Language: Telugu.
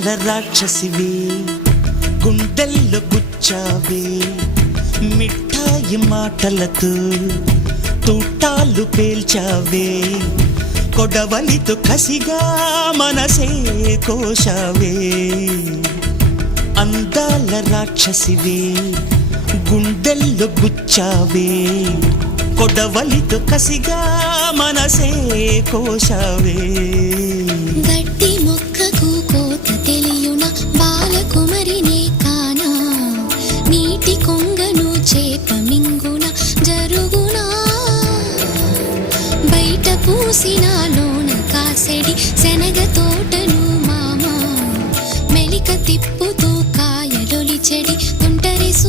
అందాల రాక్షసివే గుండెల్లో గుచ్చావే మిఠాయి మాటలతో తూటాలు పేల్చావే కొడవలితో కసిగా మనసే కోశావే అందాల రాక్షసివే గుండెల్లో గుచ్చావే కొడవలితో కసిగా మనసే కోశావే గట్టి మొక్కకు కోత తెలియున బాలకుమరినే కానా నీటి కొంగను చేప మింగున జరుగునా బయట పూసిన లోన కాసెడి శనగ తోటను మామ మెలిక తిప్పుతూ కాయలొలి చెడి